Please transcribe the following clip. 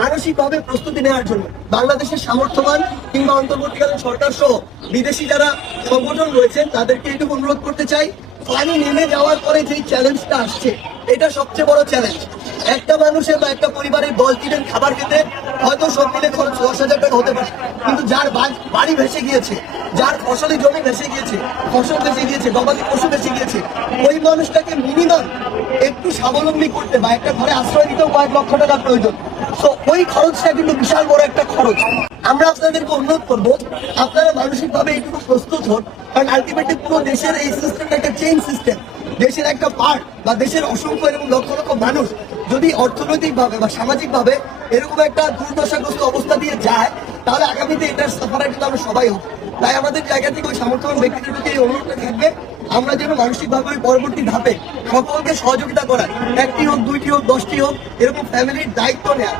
মানসিকভাবে প্রস্তুতি নেওয়ার জন্য বাংলাদেশের সামর্থ্যবান কিংবা অন্তর্বর্তীকালীন সরকার সহ বিদেশি যারা সংগঠন রয়েছেন তাদেরকে একটু অনুরোধ করতে চাই, পানি নেমে যাওয়ার পরে যেই চ্যালেঞ্জটা আসছে এটা সবচেয়ে বড় চ্যালেঞ্জ। একটা মানুষের বা একটা পরিবারের 10 দিনের খাবার খেতে হয়তো সব মিলে খরচ 10,000 টাকা হতে পারে, কিন্তু যার বাড়ি ভেসে গিয়েছে, যার ফসলি জমি ভেসে গিয়েছে, ফসল ভেসে গিয়েছে, গবাদি পশু ভেসে গিয়েছে, ওই মানুষটাকে মিনিমাম একটু স্বাবলম্বী করতে বা একটা ঘরে আশ্রয় দিতেও কয়েক লক্ষ টাকা প্রয়োজন। তো ওই খরচটা কিন্তু বিশাল বড় একটা খরচ। আমরা আপনাদেরকে অনুরোধ করবো, আপনারা মানসিকভাবে একটু প্রস্তুত হন, কারণ আলটিমেটলি পুরো দেশের এই সিস্টেমটা একটা চেইন সিস্টেম। দেশের একটা পার্ট বা দেশের অসংখ্য এবং লক্ষ লক্ষ মানুষ যদি অর্থনৈতিকভাবে বা সামাজিকভাবে এরকম একটা দুর্দশাগ্রস্ত অবস্থা দিয়ে যায়, তাহলে আগামীতে এটার সাফারার কিন্তু আমরা সবাই হব। তাই আমাদের জায়গা থেকে ওই সামর্থ্যবান ব্যক্তিদের প্রতি এই অনুরোধটা থাকবে, আমরা যেন মানসিকভাবে ওই পরবর্তী ধাপে সকলকে সহযোগিতা করার, 1টি হোক, 2টি হোক, 10টি হোক, এরকম ফ্যামিলির দায়িত্ব নেওয়া।